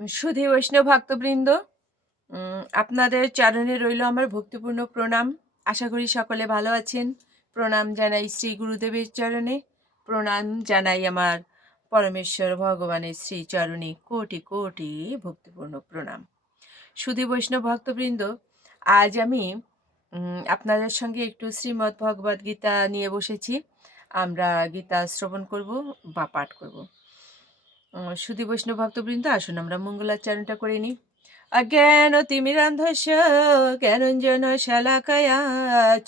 সুধী বৈষ্ণব ভক্তবৃন্দ আপনাদের চরণে রইল আমার ভক্তিপূর্ণ প্রণাম। আশা করি সকলে ভালো আছেন। প্রণাম জানাই শ্রী গুরুদেবের চরণে। প্রণাম জানাই আমার পরমেশ্বর ভগবানের শ্রী চরণে। কোটি কোটি ভক্তিপূর্ণ প্রণাম। সুধী বৈষ্ণব ভক্তবৃন্দ, আজ আমি আপনাদের সঙ্গে একটু শ্রীমদ্ ভগবদ গীতা নিয়ে বসেছি। আমরা গীতা শ্রবণ করব বা পাঠ করব। সুধী বৈষ্ণব ভক্তবৃন্দ, আসুন আমরা মঙ্গলাচরণটা করে নিই। অজ্ঞান তিমিরান্ধস্য জ্ঞানঞ্জন শালাকয়া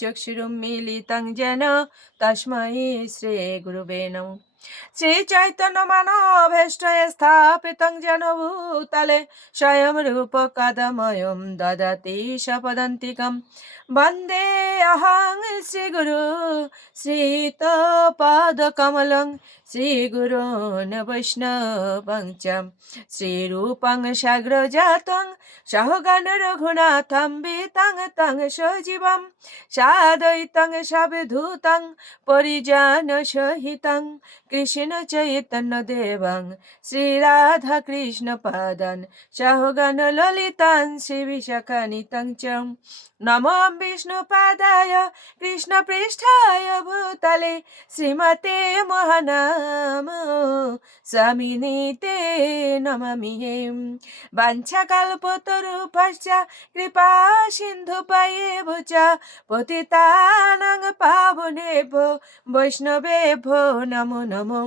চক্ষুরুন্মিলিতং যেন তস্मै শ্রী গুরুবে নমঃ। শ্রী চৈতন্য মানভেষ্টয়ে স্থাপিতং যেন ভূতলে, স্বয়ং রূপ কদময়ম দদতি সপদন্তিকম বন্দে অহং শ্রীগুরু শ্রীতপাদকমলং श्रीगुरोन् वैष्णवं श्रीरूपं साग्रजातं सहगणरघुनाथं वेतां तं सजीवं सादयितं सावधूतं परिजानसहितं कृष्णचैतन्यदेवं श्रीराधाकृष्णपादन् सहगणललितां श्रीविशाखानितं च नमो विष्णुपादाय कृष्णपृष्ठाय भूतले श्रीमते मोहना स्वामिने नमामि हें वाञ्छाकल्पतरुपश्च कृपा सिन्धुपयेभ्यो च पतितानां पावनेभ्यो वैष्णवेभ्यो नमो नमो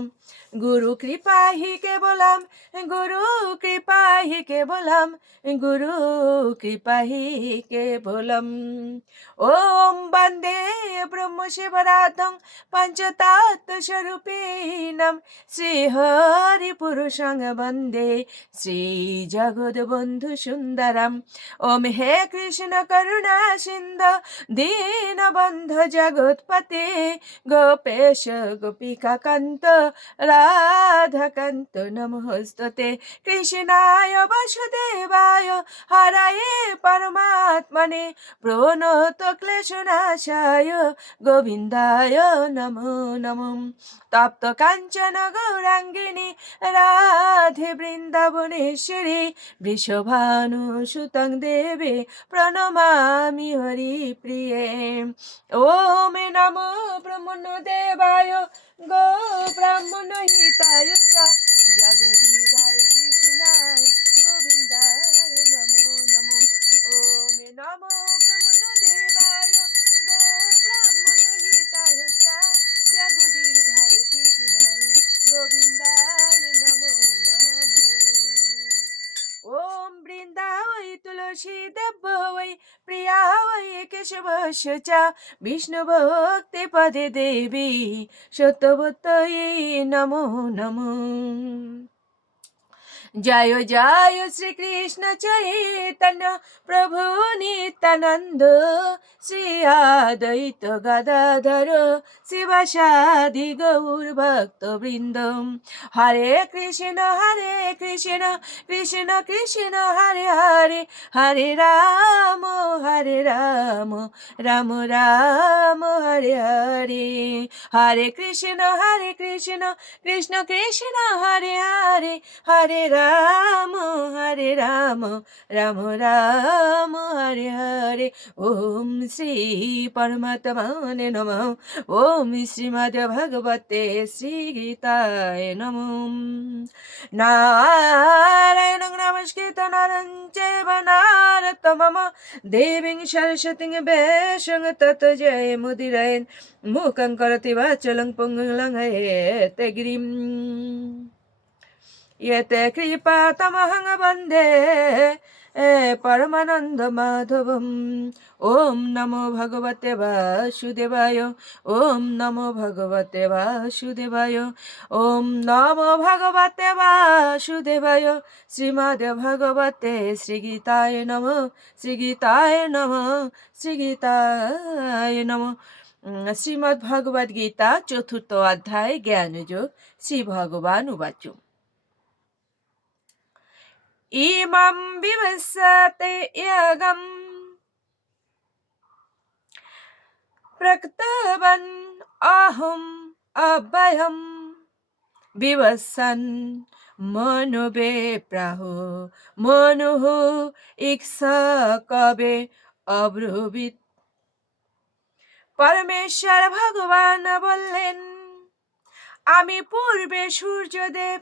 गुरुकृपा हि केवलं गुरुकृपा हि केवलं गुरुकृपा हि केवलम् ॐ वन्दे ब्रह्मशिवराधं पञ्चतात्तस्वरूपे পঞ্চতাত্মস্বরূপিণম শ্রীহরি পুরুষং বন্দে শ্রী জগৎবন্ধু সুন্দরম ওম হে কৃষ্ণ করুণা সিন্ধ দীনবন্ধ জগৎপতে গোপেশ গোপিকা কান্ত রাধাকান্ত নমস্তে কৃষ্ণায় বাসুদেবায় হরায়ে পরমাত্মনে প্রণত ক্লেশনাশায় গোবিন্দায় নমো নমো তপ্ত কাঞ্চন গৌরাঙ্গিনী, রাধে বৃন্দাবনেশ্বরী বৃষভানু সুতং দেবে, প্রণমামি হরি প্রিয়ে ওম নমো ব্রহ্মণ দেবায় গো ব্রাহ্মণ হিতায় জগদীদায় वै কেশবস্য চ বিষ্ণু ভক্তি পদে দেবী সত্যবতয়ে নমো নমো। জয় জয় শ্রীকৃষ্ণ চৈতন্য প্রভু নিত্যানন্দ। শ্রী আদৈত গদাধর শিবাসাদি গৌর ভক্ত বৃন্দ হরে কৃষ্ণ হরে কৃষ্ণ কৃষ্ণ কৃষ্ণ হরে হরে হরে রাম হরে রাম রাম রাম হরে হরে হরে কৃষ্ণ হরে কৃষ্ণ কৃষ্ণ কৃষ্ণ হরে হরে হরে রাম হরে রাম রাম রাম হরে হরে ওম श्री परमात्मने नमः ॐ श्रीमद्भगवते श्रीगीताय नमो नारायणं नमस्कृत नरं चैव नारतमम देवीं सरस्वतीं वेशं तत् जय मुदिरयन् मुखं करति वाचलं पुङ्गलं हयेत गिरिम् यत् कृपातमहं वन्दे পরমানন্দ মাধবম ওম নমো ভগবতে বাসুদেবায়। ওম নমো ভগবতে বাসুদেবায়। ওম নমো ভগবতে বাসুদেবায়। শ্রীমদ ভগবতে শ্রীগীতায় নম। শ্রীগীতায় নম। শ্রীগীতায় নম। শ্রীমদ্ ভগবদ্গীতা চতুর্থ অধ্যায়, জ্ঞানযোগ। শ্রী ভগবান উবাচুম। ইমাম বিবসতে ইয়াগম প্রক্তবন অহম অভয়ম বিবসন মনবে প্রাহ মনোহ ইচ্ছা কবে অব্রবীত পরমেশ্বর ভগবান বললেন আমি পূর্বে সূর্যদেব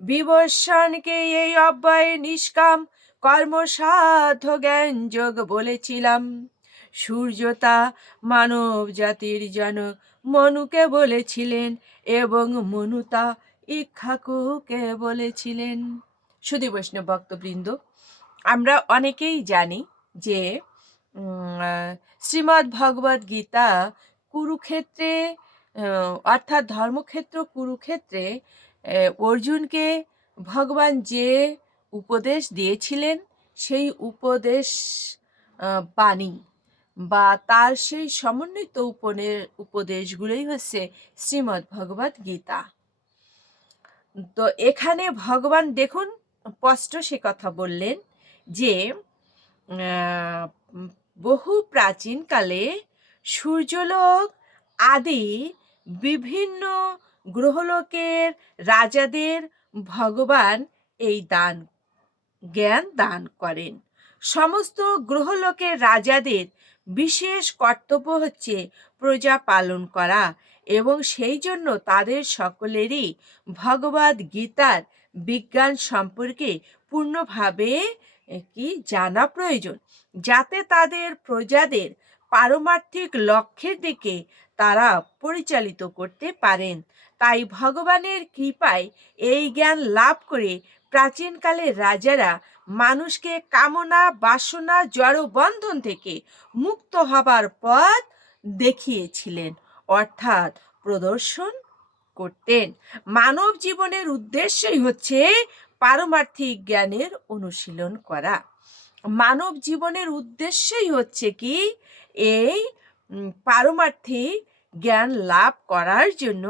বিবস্বানকে এই অব্যয় নিষ্কাম কর্মসাধ্য জ্ঞান যোগ বলেছিলাম। সূর্যতা মানব জাতির জনক মনুকে বলেছিলেন এবং মনুতা ইক্ষাকুকে বলেছিলেন। সুধী বৈষ্ণব ভক্তবৃন্দ, আমরা অনেকেই জানি যে শ্রীমদ্ ভগবদ গীতা কুরুক্ষেত্রে অর্থাৎ ধর্মক্ষেত্র কুরুক্ষেত্রে অর্জুনকে ভগবান যে উপদেশ দিয়েছিলেন, সেই উপদেশ বাণী বা তার সেই সমন্বিত উপনের উপদেশগুলোই হচ্ছে শ্রীমদ্ ভগবদ গীতা। তো এখানে ভগবান, দেখুন, স্পষ্ট সে কথা বললেন যে বহু প্রাচীনকালে সূর্যলোক আদি বিভিন্ন গ্রহলোকের রাজাদের ভগবান এই দান, জ্ঞান দান করেন। সমস্ত গ্রহলোকের রাজাদের বিশেষ কর্তব্য হচ্ছে প্রজা পালন করা এবং সেই জন্য তাদের সকলেরই ভগবদ গীতার বিজ্ঞান সম্পর্কে পূর্ণভাবে কি জানা প্রয়োজন, যাতে তাদের প্রজাদের পারমার্থিক লক্ষ্যের দিকে তারা পরিচালিত করতে পারেন। তাই ভগবানের কৃপায় এই জ্ঞান লাভ করে প্রাচীনকালের রাজারা মানুষকে কামনা, বাসনা জড় বন্ধন থেকে মুক্ত হবার পথ দেখিয়েছিলেন, অর্থাৎ প্রদর্শন করতেন। মানব জীবনের উদ্দেশ্যই হচ্ছে পারমার্থিক জ্ঞানের অনুশীলন করা। মানব জীবনের উদ্দেশ্যই হচ্ছে কি? এই পারমার্থিক জ্ঞান লাভ করার জন্য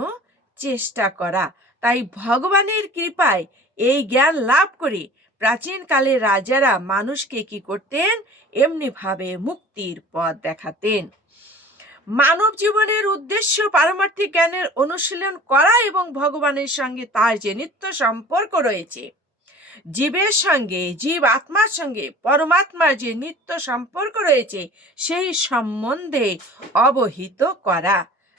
চেষ্টা করা। তাই ভগবানের কৃপায় এই জ্ঞান লাভ করে প্রাচীনকালে রাজারা মানুষকে কি করতেন? এমনিভাবে মুক্তির পথ দেখাতেন। মানব জীবনের উদ্দেশ্য পারমার্থিক জ্ঞানের অনুশীলন করা এবং ভগবানের সঙ্গে তার যে নিত্য সম্পর্ক রয়েছে জীবের সঙ্গে, জীব আত্মার সঙ্গে, পরমাত্মার যে নিত্য সম্পর্ক রয়েছে, সেই সম্বন্ধে অবহিত করা।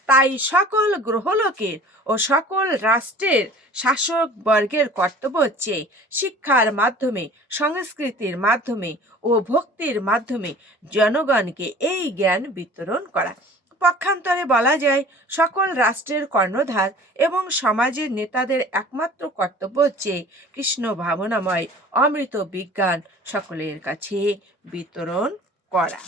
তাই সকল গ্রহলোকের ও সকল রাষ্ট্রের শাসক বর্গের কর্তব্য হচ্ছে শিক্ষার মাধ্যমে, সংস্কৃতির মাধ্যমে ও ভক্তির মাধ্যমে জনগণকে এই জ্ঞান বিতরণ করা। পক্ষান্তরে বলা যায়, সকল রাষ্ট্রের কর্ণধার এবং সমাজের নেতাদের একমাত্র কর্তব্য হচ্ছে কৃষ্ণ ভাবনাময় অমৃত বিজ্ঞান সকলের কাছে বিতরণ করা।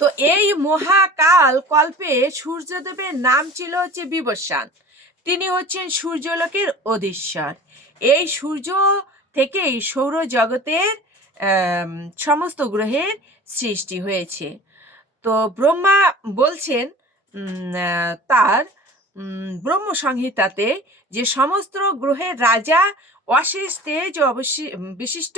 তো এই মহাকাল কল্পে সূর্যদেবের নাম ছিল হচ্ছে বিবস্বান তিনি হচ্ছেন সূর্যলোকের অধীশ্বর। এই সূর্য থেকেই সৌরজগতের সমস্ত গ্রহের সৃষ্টি হয়েছে। তো ব্রহ্মা বলছেন তার ব্রহ্ম সংহিতাতে যে সমস্ত গ্রহের রাজা, অশেষ তেজ বিশিষ্ট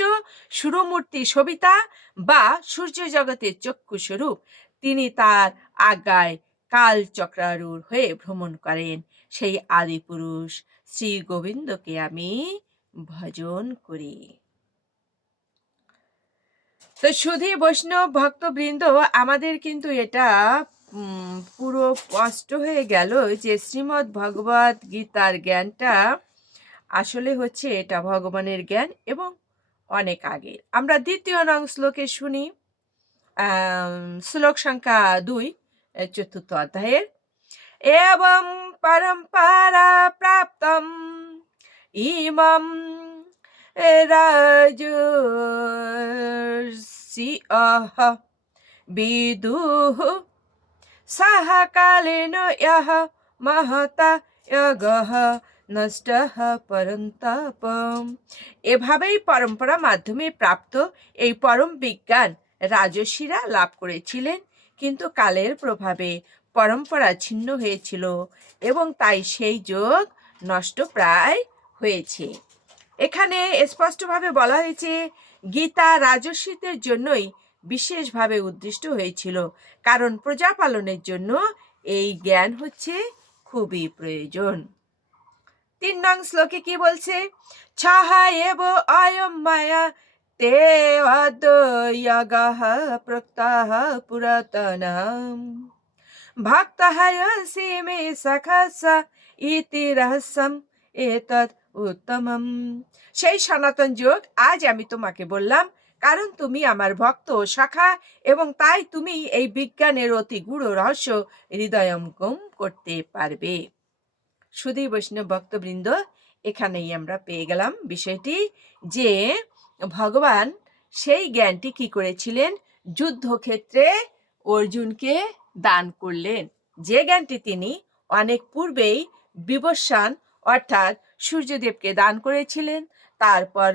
সুরমূর্তি সবিতা বা সূর্য জগতের চক্ষু স্বরূপ, তিনি তার আজ্ঞায় কাল চক্রারূঢ় হয়ে ভ্রমণ করেন। সেই আদি পুরুষ শ্রী গোবিন্দকে আমি ভজন করি। তো সুধী, বৈষ্ণব ভক্তবৃন্দ, আমাদের কিন্তু এটা পুরো স্পষ্ট হয়ে গেল যে শ্রীমদ্ ভগবত গীতার জ্ঞানটা আসলে হচ্ছে এটা ভগবানের জ্ঞান এবং অনেক আগে। আমরা দ্বিতীয় নং শ্লোকে শুনি শ্লোক সংখ্যা দুই চতুর্থ অধ্যায়ের। এবং পরম্পরা প্রাপ্তম, ইমম অহ বিদুঃ সহ কালেন ইহ মহতা যগঃ নষ্টঃ পরন্তপম। এভাবেই পরম্পরা মাধ্যমে প্রাপ্ত এই পরম বিজ্ঞান রাজসীরা লাভ করেছিলেন, কিন্তু কালের প্রভাবে পরম্পরা ছিন্ন হয়েছিল এবং তাই সেই যোগ নষ্ট প্রায় হয়েছে। এখানে স্পষ্টভাবে বলা হয়েছে, গীতা রাজস্বীদের জন্যই বিশেষভাবে উদ্দিষ্ট হয়েছিল। কারণ প্রজা পালনের জন্য এই জ্ঞান হচ্ছে খুবই প্রয়োজন। তিন নং শ্লোকে কি বলছে? ছাহা এব অয়ম মায়া তে অদ্বয়াগাহ প্রক্তাহ পুরাতনম। মে সখস ইতি রহস্যম এতদ উত্তমম। সেই সনাতন যোগ, আজ আমি তোমাকে বললাম, কারণ তুমি আমার ভক্ত শাখা, এবং তাই তুমি এই বিজ্ঞানের অতি গূঢ় রহস্য হৃদয়ঙ্গম করতে পারবে। সুধী বৈষ্ণব ভক্তবৃন্দ, এখানেই আমরা পেয়ে গেলাম বিষয়টি, যে ভগবান সেই জ্ঞানটি কি করেছিলেন? যুদ্ধক্ষেত্রে অর্জুনকে দান করলেন। যে জ্ঞানটি তিনি অনেক পূর্বেই বিবস্বান অর্থাৎ সূর্যদেবকে দান করেছিলেন, তারপর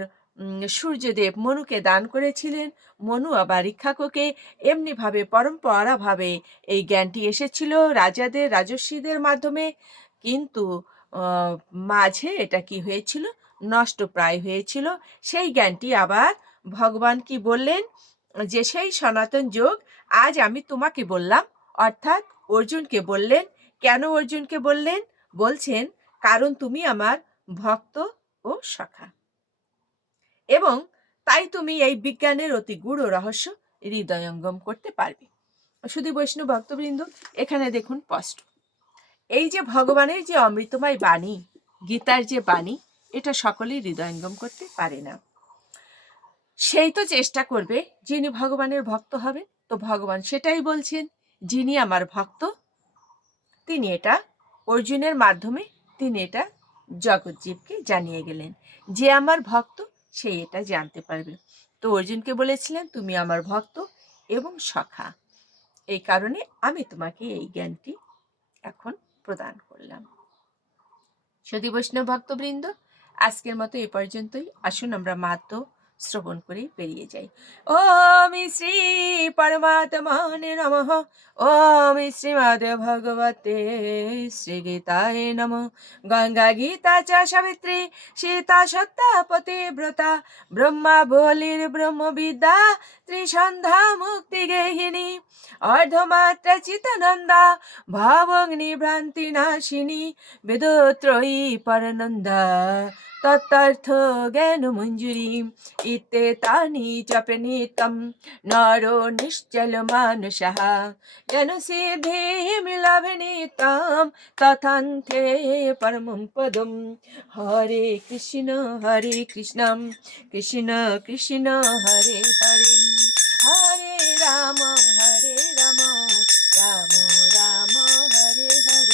সূর্যদেব মনুকে দান করেছিলেন। মনু আবার ইক্ষাককে এমনিভাবে পরম্পরাভাবে এই জ্ঞানটি এসেছিল রাজাদের রাজস্বীদের মাধ্যমে। কিন্তু মাঝে এটা কি হয়েছিল? নষ্ট প্রায় হয়েছিল। সেই জ্ঞানটি আবার ভগবান কি বললেন? যে সেই সনাতন যোগ আজ আমি তোমাকে বললাম। অর্থাৎ অর্জুনকে বললেন। কেন অর্জুনকে বললেন? বলছেন কারণ তুমি আমার ভক্ত ও সখা। এবং তাই তুমি এই বিজ্ঞানের অতি গূঢ় রহস্য হৃদয়ঙ্গম করতে পারবে। শুধু বৈষ্ণব ভক্তবৃন্দ, এখানে দেখুন স্পষ্ট। এই যে ভগবানের যে অমৃতময় বাণী, গীতার যে বাণী, এটা সকলেই হৃদয়ঙ্গম করতে পারে না। সেই তো চেষ্টা করবে যিনি ভগবানের ভক্ত হবে তো ভগবান সেটাই বলছেন, যিনি আমার ভক্ত, তিনি এটা অর্জুনের মাধ্যমে তিনি এটা জগৎজীবকে জানিয়ে গেলেন। যে আমার ভক্ত, সে এটা জানতে পারবে। তো অর্জুনকে বলেছিলেন, তুমি আমার ভক্ত এবং সখা। এই কারণে আমি তোমাকে এই জ্ঞানটি এখন প্রদান করলাম। সতী বৈষ্ণব ভক্তবৃন্দ, আজকের মতো এ পর্যন্তই। আসুন আমরা মাত্র শ্রবণ করে বেরিয়ে যাই। ওম শ্রী পরমাত্মনে নমঃ ওম শ্রীমদ ভগবতে শ্রীগীতায় নম গঙ্গা গীতা চ সাবিত্রী সীতা সত্যাপতি ব্রতা ব্রহ্মা বলির ব্রহ্মবিদ্যা ত্রিসন্ধ্যা মুক্তি গেহিনী তত্তার্থ জ্ঞান মঞ্জুরি ইতে তানি জপে নর নিশ্চল মানসः জ্ঞান সিদ্ধি মিলাভে নিতম তথান্তে পরমং পদম হরে কৃষ্ণ হরে কৃষ্ণ কৃষ্ণ কৃষ্ণ হরে হরে হরে রাম হরে রাম রাম রাম হরে হরে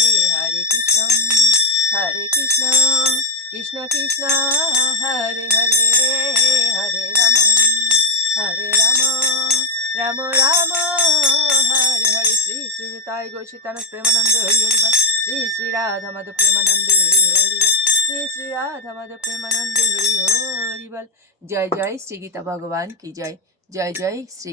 কৃষ্ণ কৃষ্ণ, হরে হরে হরে রাম হরে রাম রাম রাম, হরে হরে। শ্রী শ্রী তাই গৌশিতান প্রেমানন্দ হরি হরি বল। শ্রী শ্রী রাধা মাধব প্রেমানন্দে হরি হরি বল। শ্রী শ্রী রাধা মাধব প্রেমানন্দে হরি হরি বল। জয় জয় শ্রী গীতা ভগবান কি জয়। জয় জয় শ্রী